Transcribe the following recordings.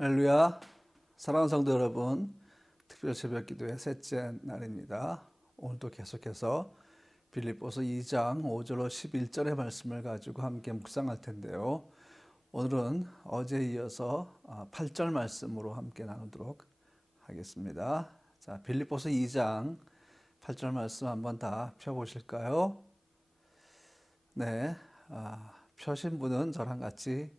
할렐루야. 사랑하는 성도 여러분, 특별 새벽 기도의 셋째 날입니다. 오늘도 계속해서 빌립보서 2장 5절로 11절의 말씀을 가지고 함께 묵상할 텐데요. 오늘은 어제에 이어서 8절 말씀으로 함께 나누도록 하겠습니다. 자, 빌립보서 2장 8절 말씀 한번 다 펴보실까요? 네, 펴신 분은 저랑 같이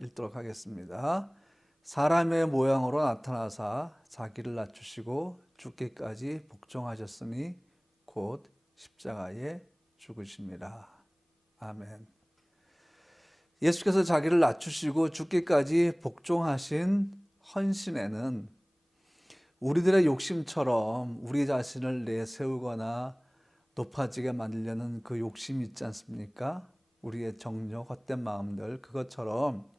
읽도록 하겠습니다. 사람의 모양으로 나타나사 자기를 낮추시고 죽기까지 복종하셨으니 곧 십자가에 죽으심이라. 아멘. 예수께서 자기를 낮추시고 죽기까지 복종하신 헌신에는 우리들의 욕심처럼 우리 자신을 내세우거나 높아지게 만들려는 그 욕심이 있지 않습니까? 우리의 정욕, 헛된 마음들, 그것처럼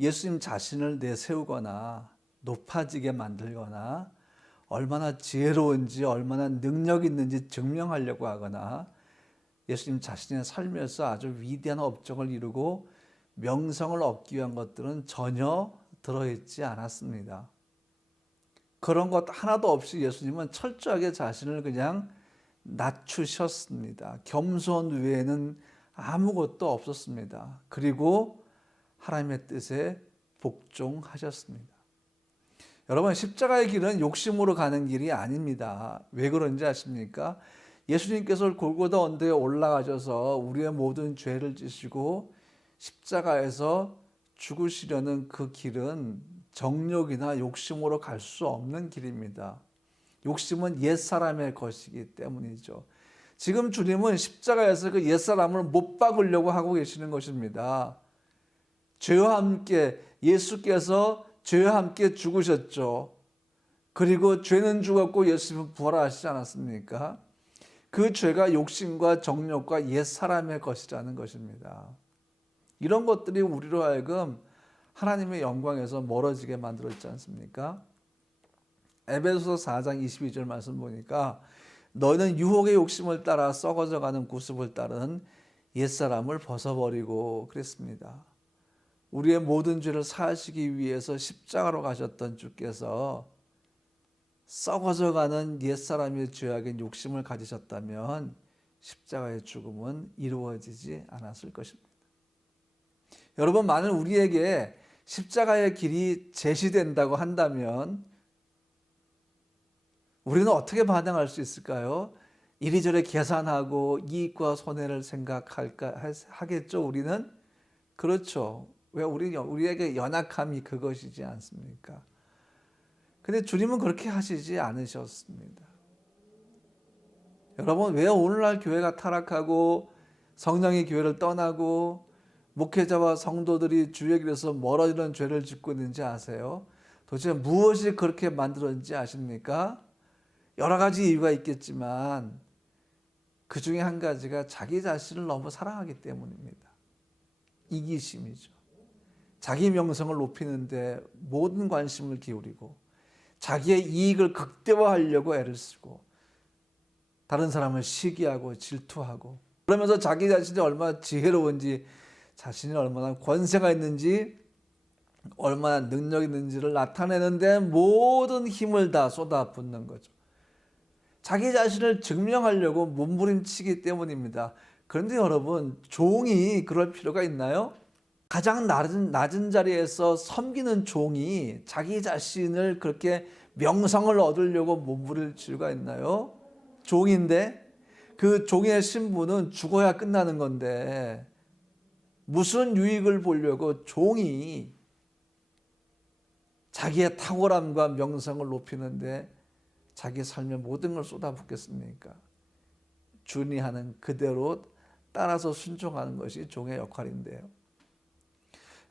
예수님 자신을 내세우거나 높아지게 만들거나 얼마나 지혜로운지 얼마나 능력 있는지 증명하려고 하거나 예수님 자신의 삶에서 아주 위대한 업적을 이루고 명성을 얻기 위한 것들은 전혀 들어있지 않았습니다. 그런 것 하나도 없이 예수님은 철저하게 자신을 그냥 낮추셨습니다. 겸손 외에는 아무것도 없었습니다. 그리고 하나님의 뜻에 복종하셨습니다. 여러분, 십자가의 길은 욕심으로 가는 길이 아닙니다. 왜 그런지 아십니까? 예수님께서 골고다 언덕에 올라가셔서 우리의 모든 죄를 지시고 십자가에서 죽으시려는 그 길은 정욕이나 욕심으로 갈 수 없는 길입니다. 욕심은 옛사람의 것이기 때문이죠. 지금 주님은 십자가에서 그 옛사람을 못 박으려고 하고 계시는 것입니다. 죄와 함께 예수께서 죄와 함께 죽으셨죠. 그리고 죄는 죽었고 예수님은 부활하시지 않았습니까? 그 죄가 욕심과 정욕과 옛사람의 것이라는 것입니다. 이런 것들이 우리로 하여금 하나님의 영광에서 멀어지게 만들었지 않습니까? 에베소서 4장 22절 말씀 보니까 너희는 유혹의 욕심을 따라 썩어져가는 구습을 따른 옛사람을 벗어버리고 그랬습니다. 우리의 모든 죄를 사하시기 위해서 십자가로 가셨던 주께서 썩어져가는 옛사람의 죄악인 욕심을 가지셨다면 십자가의 죽음은 이루어지지 않았을 것입니다. 여러분, 만일 우리에게 십자가의 길이 제시된다고 한다면 우리는 어떻게 반응할 수 있을까요? 이리저리 계산하고 이익과 손해를 하겠죠, 우리는? 그렇죠. 왜 우리에게 연약함이 그것이지 않습니까? 근데 주님은 그렇게 하시지 않으셨습니다. 여러분, 왜 오늘날 교회가 타락하고 성령이 교회를 떠나고 목회자와 성도들이 주의 길에서 멀어지는 죄를 짓고 있는지 아세요? 도대체 무엇이 그렇게 만들었는지 아십니까? 여러 가지 이유가 있겠지만 그 중에 한 가지가 자기 자신을 너무 사랑하기 때문입니다. 이기심이죠. 자기 명성을 높이는데 모든 관심을 기울이고 자기의 이익을 극대화하려고 애를 쓰고 다른 사람을 시기하고 질투하고 그러면서 자기 자신이 얼마나 지혜로운지 자신이 얼마나 권세가 있는지 얼마나 능력 있는지를 나타내는데 모든 힘을 다 쏟아붓는 거죠. 자기 자신을 증명하려고 몸부림치기 때문입니다. 그런데 여러분, 종이 그럴 필요가 있나요? 가장 낮은 자리에서 섬기는 종이 자기 자신을 그렇게 명성을 얻으려고 몸부림칠 수가 있나요? 종인데 그 종의 신분은 죽어야 끝나는 건데 무슨 유익을 보려고 종이 자기의 탁월함과 명성을 높이는데 자기 삶의 모든 걸 쏟아붓겠습니까? 주인이 하는 그대로 따라서 순종하는 것이 종의 역할인데요.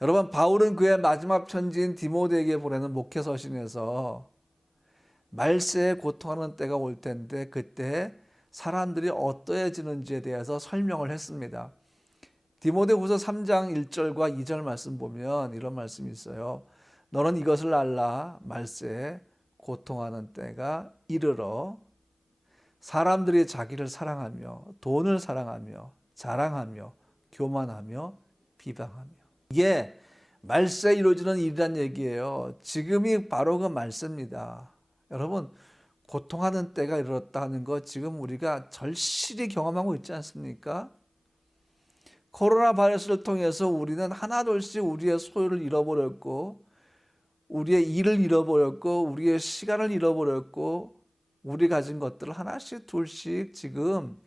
여러분, 바울은 그의 마지막 편지인 디모데에게 보내는 목회 서신에서 말세에 고통하는 때가 올 텐데 그때 사람들이 어떠해지는지에 대해서 설명을 했습니다. 디모데후서 3장 1절과 2절 말씀 보면 이런 말씀이 있어요. 너는 이것을 알라. 말세에 고통하는 때가 이르러 사람들이 자기를 사랑하며 돈을 사랑하며 자랑하며 교만하며 비방하며 이게 말세에 이루어지는 일이란 얘기예요. 지금이 바로 그 말세입니다. 여러분, 고통하는 때가 이르렀다는 거 지금 우리가 절실히 경험하고 있지 않습니까? 코로나 바이러스를 통해서 우리는 하나둘씩 우리의 소유를 잃어버렸고, 우리의 일을 잃어버렸고, 우리의 시간을 잃어버렸고, 우리 가진 것들을 하나씩 둘씩 지금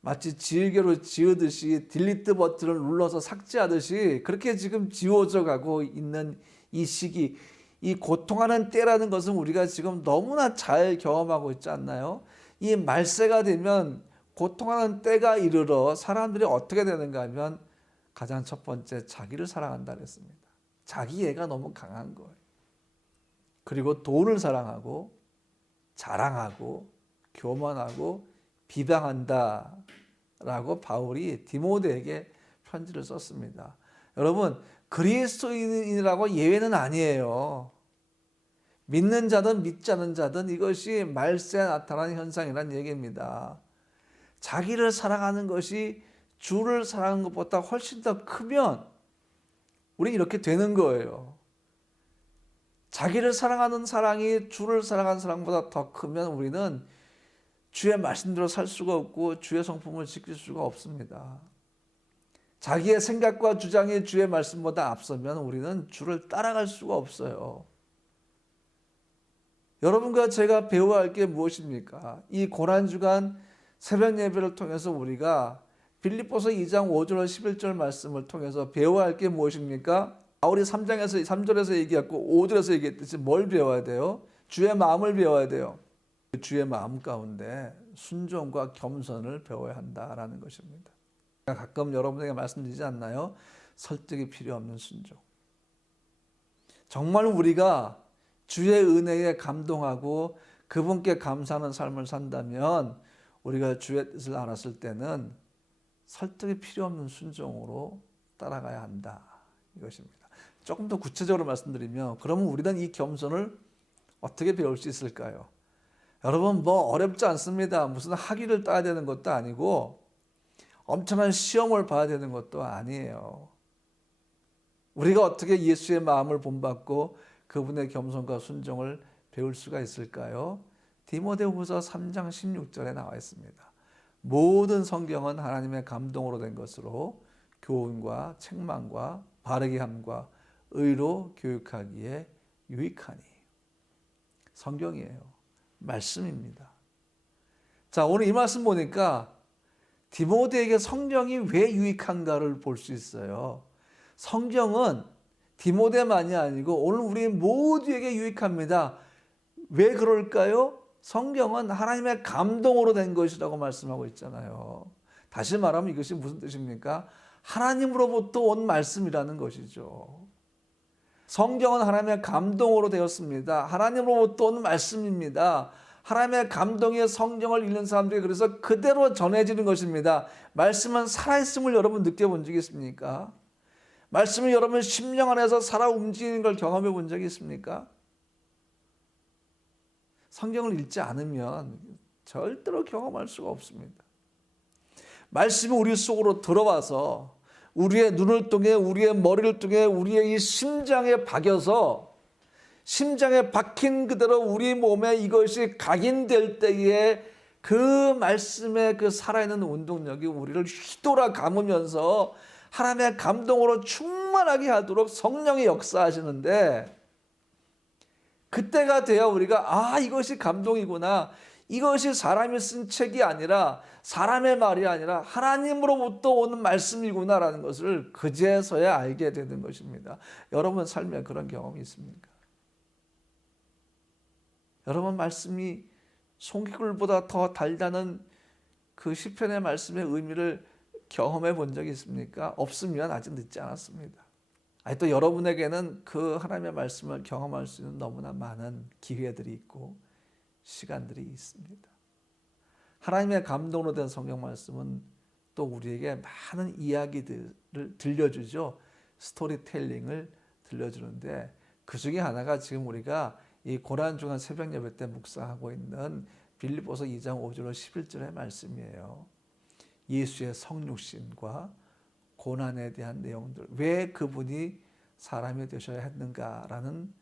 마치 지우개로 지우듯이 딜리트 버튼을 눌러서 삭제하듯이 그렇게 지금 지워져 가고 있는 이 시기, 이 고통하는 때라는 것은 우리가 지금 너무나 잘 경험하고 있지 않나요? 이 말세가 되면 고통하는 때가 이르러 사람들이 어떻게 되는가 하면 가장 첫 번째 자기를 사랑한다 그랬습니다. 자기애가 너무 강한 거예요. 그리고 돈을 사랑하고 자랑하고 교만하고 비방한다 라고 바울이 디모데에게 편지를 썼습니다. 여러분, 그리스도인이라고 예외는 아니에요. 믿는 자든 믿지 않는 자든 이것이 말세에 나타나는 현상이라는 얘기입니다. 자기를 사랑하는 것이 주를 사랑하는 것보다 훨씬 더 크면 우리 이렇게 되는 거예요. 자기를 사랑하는 사랑이 주를 사랑하는 사랑보다 더 크면 우리는 주의 말씀대로 살 수가 없고 주의 성품을 지킬 수가 없습니다. 자기의 생각과 주장이 주의 말씀보다 앞서면 우리는 주를 따라갈 수가 없어요. 여러분과 제가 배워야 할 게 무엇입니까? 이 고난주간 새벽 예배를 통해서 우리가 빌립보서 2장 5절 11절 말씀을 통해서 배워야 할 게 무엇입니까? 바울이 3절에서 얘기했고 5절에서 얘기했듯이 뭘 배워야 돼요? 주의 마음을 배워야 돼요. 주의 마음 가운데 순종과 겸손을 배워야 한다라는 것입니다. 가끔 여러분에게 말씀드리지 않나요? 설득이 필요 없는 순종. 정말 우리가 주의 은혜에 감동하고 그분께 감사하는 삶을 산다면 우리가 주의 뜻을 알았을 때는 설득이 필요 없는 순종으로 따라가야 한다. 이것입니다. 조금 더 구체적으로 말씀드리면 그러면 우리는 이 겸손을 어떻게 배울 수 있을까요? 여러분 뭐 어렵지 않습니다. 무슨 학위를 따야 되는 것도 아니고 엄청난 시험을 봐야 되는 것도 아니에요. 우리가 어떻게 예수의 마음을 본받고 그분의 겸손과 순종을 배울 수가 있을까요? 디모데후서 3장 16절에 나와 있습니다. 모든 성경은 하나님의 감동으로 된 것으로 교훈과 책망과 바르게 함과 의로 교육하기에 유익하니. 성경이에요. 말씀입니다. 자, 오늘 이 말씀 보니까 디모데에게 성경이 왜 유익한가를 볼 수 있어요. 성경은 디모데만이 아니고 오늘 우리 모두에게 유익합니다. 왜 그럴까요? 성경은 하나님의 감동으로 된 것이라고 말씀하고 있잖아요. 다시 말하면 이것이 무슨 뜻입니까? 하나님으로부터 온 말씀이라는 것이죠. 성경은 하나님의 감동으로 되었습니다. 하나님으로부터 온 말씀입니다. 하나님의 감동의 성경을 읽는 사람들이 그래서 그대로 전해지는 것입니다. 말씀은 살아있음을 여러분 느껴본 적이 있습니까? 말씀을 여러분 심령 안에서 살아 움직이는 걸 경험해 본 적이 있습니까? 성경을 읽지 않으면 절대로 경험할 수가 없습니다. 말씀이 우리 속으로 들어와서 우리의 눈을 통해 우리의 머리를 통해 우리의 이 심장에 박여서 심장에 박힌 그대로 우리 몸에 이것이 각인될 때에 그 말씀의 그 살아있는 운동력이 우리를 휘돌아 감으면서 하나님의 감동으로 충만하게 하도록 성령이 역사하시는데 그때가 돼야 우리가 이것이 감동이구나. 이것이 사람이 쓴 책이 아니라 사람의 말이 아니라 하나님으로부터 오는 말씀이구나라는 것을 그제서야 알게 되는 것입니다. 여러분 삶에 그런 경험이 있습니까? 여러분 말씀이 송이꿀보다 더 달다는 그 시편의 말씀의 의미를 경험해 본 적이 있습니까? 없으면 아직 늦지 않았습니다. 또 여러분에게는 그 하나님의 말씀을 경험할 수 있는 너무나 많은 기회들이 있고 시간들이 있습니다. 하나님의 감동으로 된 성경 말씀은 또 우리에게 많은 이야기들을 들려주죠. 스토리텔링을 들려주는데 그 중에 하나가 지금 우리가 이 고난주간 새벽 예배 때 묵상하고 있는 빌립보서 2장 5절 11절의 말씀이에요. 예수의 성육신과 고난에 대한 내용들, 왜 그분이 사람이 되셔야 했는가라는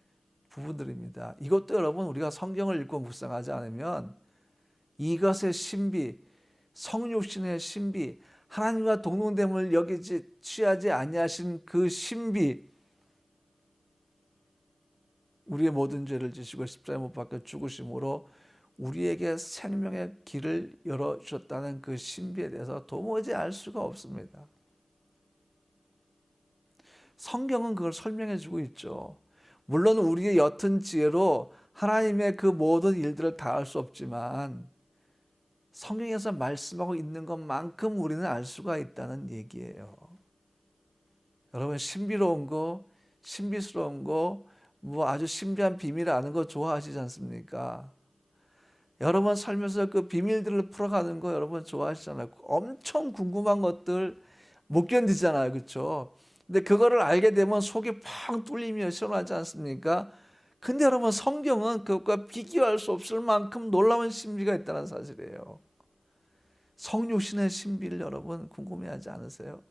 부분들입니다. 이것도 여러분 우리가 성경을 읽고 묵상하지 않으면 이것의 신비, 성육신의 신비, 하나님과 동등됨을 여기지 취하지 아니하신 그 신비, 우리의 모든 죄를 지시고 십자가에 못 박혀 죽으심으로 우리에게 생명의 길을 열어주셨다는 그 신비에 대해서 도무지 알 수가 없습니다. 성경은 그걸 설명해 주고 있죠. 물론 우리의 옅은 지혜로 하나님의 그 모든 일들을 다 알 수 없지만 성경에서 말씀하고 있는 것만큼 우리는 알 수가 있다는 얘기예요. 여러분 신비로운 거, 신비스러운 거, 뭐 아주 신비한 비밀을 아는 거 좋아하시지 않습니까? 여러분 살면서 그 비밀들을 풀어가는 거 여러분 좋아하시잖아요. 엄청 궁금한 것들 못 견디잖아요. 그렇죠? 근데 그거를 알게 되면 속이 팡 뚫리며 시원하지 않습니까? 근데 여러분 성경은 그것과 비교할 수 없을 만큼 놀라운 신비가 있다는 사실이에요. 성육신의 신비를 여러분 궁금해하지 않으세요?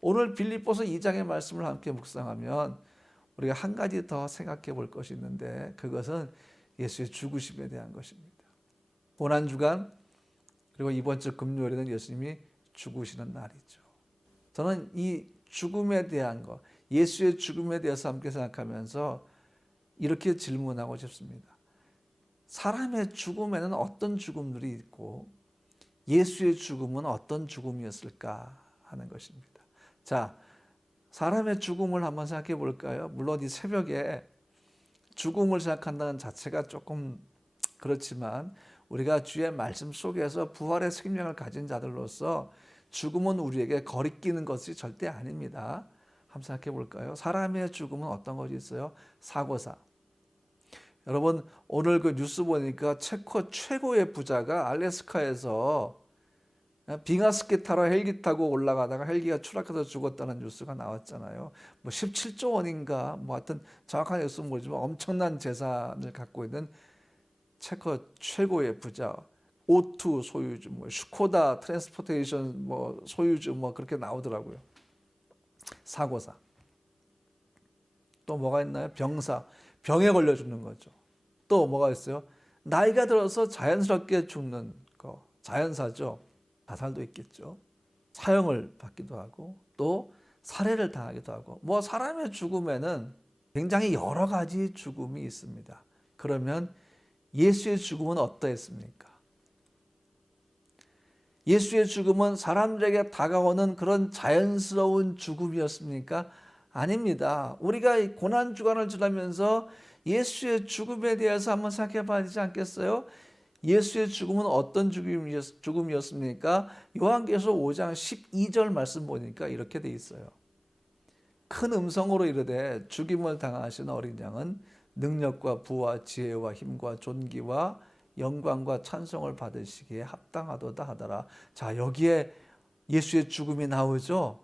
오늘 빌립보서 2장의 말씀을 함께 묵상하면 우리가 한 가지 더 생각해 볼 것이 있는데 그것은 예수의 죽으심에 대한 것입니다. 고난주간 그리고 이번 주 금요일에는 예수님이 죽으시는 날이죠. 저는 이 죽음에 대한 것, 예수의 죽음에 대해서 함께 생각하면서 이렇게 질문하고 싶습니다. 사람의 죽음에는 어떤 죽음들이 있고 예수의 죽음은 어떤 죽음이었을까 하는 것입니다. 자, 사람의 죽음을 한번 생각해 볼까요? 물론 이 새벽에 죽음을 생각한다는 자체가 조금 그렇지만 우리가 주의 말씀 속에서 부활의 생명을 가진 자들로서 죽음은 우리에게 거리끼는 것이 절대 아닙니다. 한번 생각해 볼까요? 사람의 죽음은 어떤 것이 있어요? 사고사. 여러분 오늘 그 뉴스 보니까 체코 최고의 부자가 알래스카에서 빙하스키 타러 헬기 타고 올라가다가 헬기가 추락해서 죽었다는 뉴스가 나왔잖아요. 뭐 17조 원인가 뭐 하여튼 정확한 뉴스는 모르지만 엄청난 재산을 갖고 있는 체코 최고의 부자, O2 소유주, 뭐 슈코다 트랜스포테이션 뭐 소유주 뭐 그렇게 나오더라고요. 사고사. 또 뭐가 있나요? 병사. 병에 걸려 죽는 거죠. 또 뭐가 있어요? 나이가 들어서 자연스럽게 죽는 거. 자연사죠. 자살도 있겠죠. 사형을 받기도 하고 또 살해를 당하기도 하고 뭐 사람의 죽음에는 굉장히 여러 가지 죽음이 있습니다. 그러면 예수의 죽음은 어떠했습니까? 예수의 죽음은 사람들에게 다가오는 그런 자연스러운 죽음이었습니까? 아닙니다. 우리가 고난주간을 지나면서 예수의 죽음에 대해서 한번 생각해 봐야 되지 않겠어요? 예수의 죽음은 어떤 죽음이었습니까? 요한계시록 5장 12절 말씀 보니까 이렇게 돼 있어요. 큰 음성으로 이르되 죽임을 당하신 어린 양은 능력과 부와 지혜와 힘과 존귀와 영광과 찬송을 받으시기에 합당하도다 하더라. 자, 여기에 예수의 죽음이 나오죠?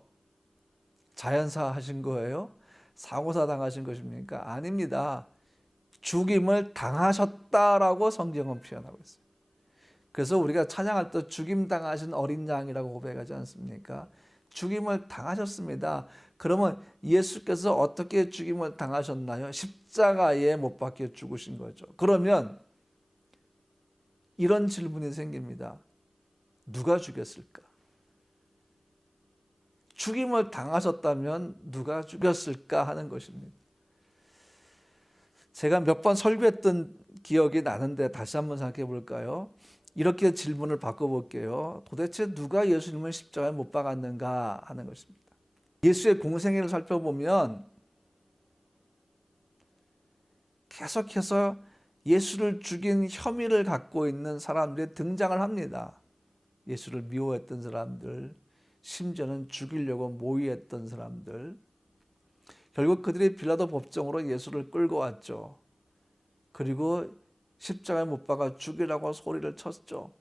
자연사 하신 거예요? 사고사 당하신 것입니까? 아닙니다. 죽임을 당하셨다라고 성경은 표현하고 있어요. 그래서 우리가 찬양할 때 죽임 당하신 어린 양이라고 고백하지 않습니까? 죽임을 당하셨습니다. 그러면 예수께서 어떻게 죽임을 당하셨나요? 십자가에 못 박혀 죽으신 거죠. 그러면 이런 질문이 생깁니다. 누가 죽였을까? 죽임을 당하셨다면 누가 죽였을까 하는 것입니다. 제가 몇 번 설교했던 기억이 나는데 다시 한번 생각해 볼까요? 이렇게 질문을 바꿔볼게요. 도대체 누가 예수님을 십자가에 못 박았는가 하는 것입니다. 예수의 공생애를 살펴보면 계속해서 예수를 죽인 혐의를 갖고 있는 사람들이 등장을 합니다. 예수를 미워했던 사람들, 심지어는 죽이려고 모의했던 사람들. 결국 그들이 빌라도 법정으로 예수를 끌고 왔죠. 그리고 십자가에 못 박아 죽이라고 소리를 쳤죠.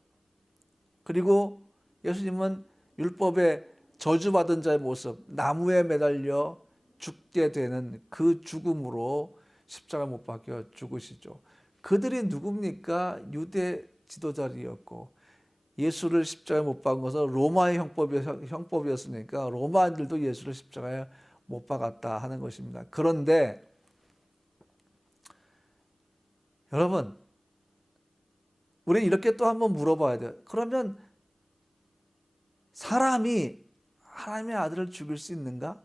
그리고 예수님은 율법에 저주받은 자의 모습, 나무에 매달려 죽게 되는 그 죽음으로 십자가에 못 박혀 죽으시죠. 그들이 누굽니까? 유대 지도자들이었고 예수를 십자가에 못 박은 것은 로마의 형법이었으니까 로마인들도 예수를 십자가에 못 박았다 하는 것입니다. 그런데 여러분, 우리 이렇게 또 한번 물어봐야 돼요. 그러면 사람이 하나님의 아들을 죽일 수 있는가?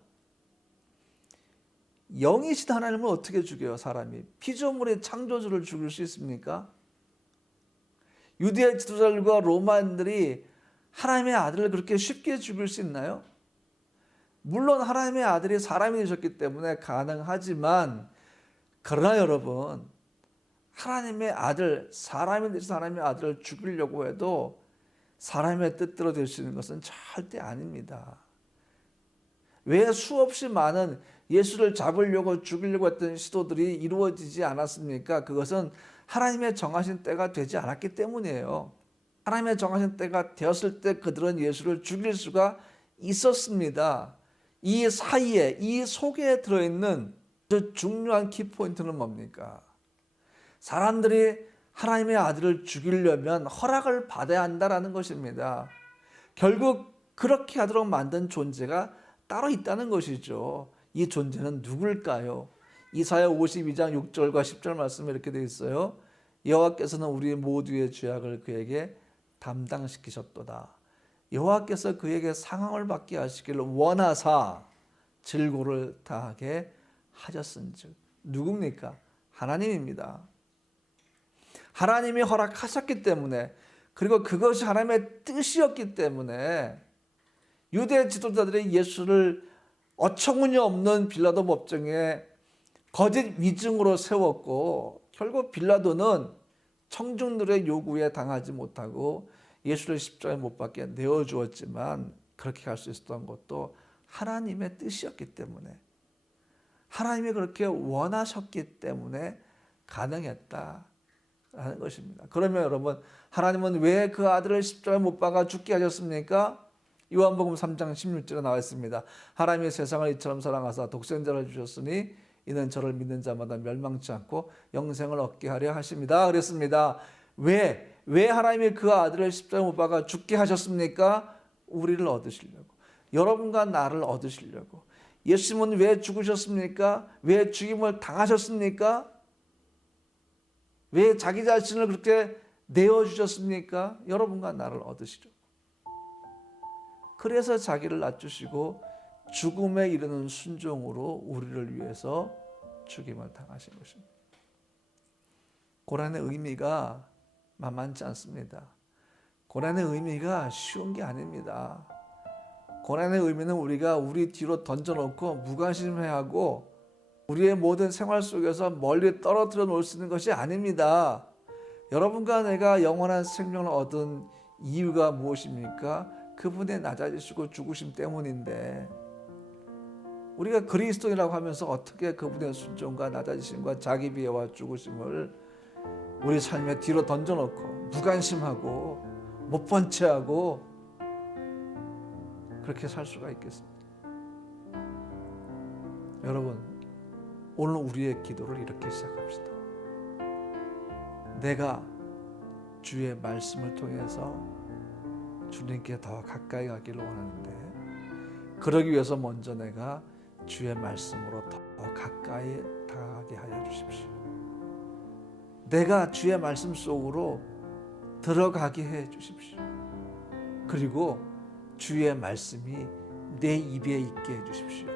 영이신 하나님을 어떻게 죽여요, 사람이? 피조물의 창조주를 죽일 수 있습니까? 유대 지도자들과 로마인들이 하나님의 아들을 그렇게 쉽게 죽일 수 있나요? 물론 하나님의 아들이 사람이 되셨기 때문에 가능하지만, 그러나 여러분, 하나님의 아들, 사람이 되신 하나님의 아들을 죽이려고 해도 사람의 뜻대로 될 수 있는 것은 절대 아닙니다. 왜 수없이 많은 예수를 잡으려고 죽이려고 했던 시도들이 이루어지지 않았습니까? 그것은 하나님의 정하신 때가 되지 않았기 때문이에요. 하나님의 정하신 때가 되었을 때 그들은 예수를 죽일 수가 있었습니다. 이 사이에, 이 속에 들어있는 그 중요한 키포인트는 뭡니까? 사람들이 하나님의 아들을 죽이려면 허락을 받아야 한다는 것입니다. 결국 그렇게 하도록 만든 존재가 따로 있다는 것이죠. 이 존재는 누굴까요? 이사야 52장 6절과 10절 말씀에 이렇게 되어 있어요. 여호와께서는 우리 모두의 죄악을 그에게 담당시키셨도다. 여호와께서 그에게 상함을 받게 하시기를 원하사 질고를 다하게 하셨은즉. 누굽니까? 하나님입니다. 하나님이 허락하셨기 때문에, 그리고 그것이 하나님의 뜻이었기 때문에 유대 지도자들이 예수를 어처구니없는 빌라도 법정에 거짓 위증으로 세웠고, 결국 빌라도는 청중들의 요구에 당하지 못하고 예수를 십자가에 못 박게 내어주었지만, 그렇게 갈 수 있었던 것도 하나님의 뜻이었기 때문에, 하나님이 그렇게 원하셨기 때문에 가능했다라는 것입니다. 그러면 여러분, 하나님은 왜 그 아들을 십자가에 못 박아 죽게 하셨습니까? 요한복음 3장 16절에 나와 있습니다. 하나님이 세상을 이처럼 사랑하사 독생자를 주셨으니 이는 저를 믿는 자마다 멸망치 않고 영생을 얻게 하려 하십니다. 그랬습니다. 왜 하나님이 그 아들을 십자가에 못 박아 죽게 하셨습니까? 우리를 얻으시려고, 여러분과 나를 얻으시려고. 예수님은 왜 죽으셨습니까? 왜 죽임을 당하셨습니까? 왜 자기 자신을 그렇게 내어주셨습니까? 여러분과 나를 얻으시려고. 그래서 자기를 낮추시고 죽음에 이르는 순종으로 우리를 위해서 죽임을 당하신 것입니다. 고난의 의미가 만만치 않습니다. 고난의 의미가 쉬운 게 아닙니다. 고난의 의미는 우리가 우리 뒤로 던져놓고 무관심해하고 우리의 모든 생활 속에서 멀리 떨어뜨려 놓을 수 있는 것이 아닙니다. 여러분과 내가 영원한 생명을 얻은 이유가 무엇입니까? 그분의 낮아지시고 죽으심 때문인데, 우리가 그리스도인이라고 하면서 어떻게 그분의 순종과 낮아지심과 자기 비하와 죽으심을 우리 삶의 뒤로 던져놓고 무관심하고 못 본 채하고 그렇게 살 수가 있겠습니까? 여러분, 오늘 우리의 기도를 이렇게 시작합시다. 내가 주의 말씀을 통해서 주님께 더 가까이 가기를 원하는데, 그러기 위해서 먼저 내가 주의 말씀으로 더 가까이 다가가게 하여 주십시오. 내가 주의 말씀 속으로 들어가게 해 주십시오. 그리고 주의 말씀이 내 입에 있게 해 주십시오.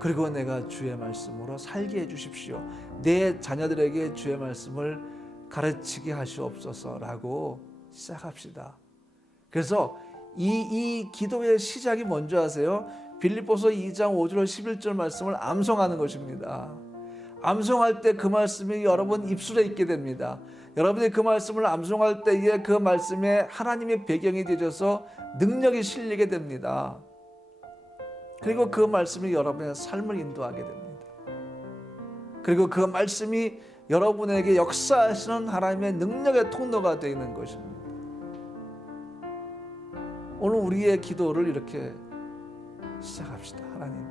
그리고 내가 주의 말씀으로 살게 해 주십시오. 내 자녀들에게 주의 말씀을 가르치게 하시옵소서라고 시작합시다. 그래서 이 기도의 시작이 뭔지 아세요? 빌립보서 2장 5절 11절 말씀을 암송하는 것입니다. 암송할 때 그 말씀이 여러분 입술에 있게 됩니다. 여러분이 그 말씀을 암송할 때에 그 말씀에 하나님의 배경이 되셔서 능력이 실리게 됩니다. 그리고 그 말씀이 여러분의 삶을 인도하게 됩니다. 그리고 그 말씀이 여러분에게 역사하시는 하나님의 능력의 통로가 되는 것입니다. 오늘 우리의 기도를 이렇게 시작합시다. 하나님,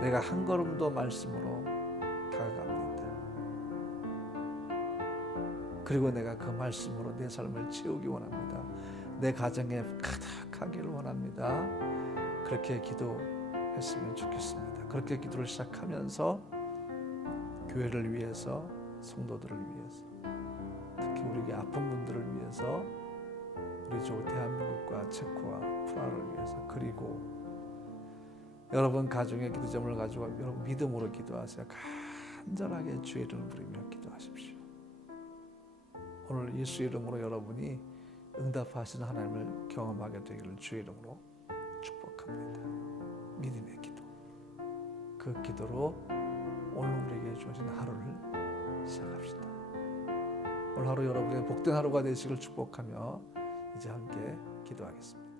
내가 한 걸음 더 말씀으로 다가갑니다. 그리고 내가 그 말씀으로 내 삶을 채우기 원합니다. 내 가정에 가득하기를 원합니다. 그렇게 기도 했으면 좋겠습니다. 그렇게 기도를 시작하면서 교회를 위해서, 성도들을 위해서, 특히 우리 아픈 분들을 위해서, 우리 저 대한민국과 체코와 프라하를 위해서, 그리고 여러분 가정의 기도점을 가지고 여러분 믿음으로 기도하세요. 간절하게 주의 이름을 부르며 기도하십시오. 오늘 예수 이름으로 여러분이 응답하시는 하나님을 경험하게 되기를 주의 이름으로 축복합니다. 믿음의 기도, 그 기도로 오늘 우리에게 주어진 하루를 시작합시다. 오늘 하루 여러분의 복된 하루가 되시길 축복하며 이제 함께 기도하겠습니다.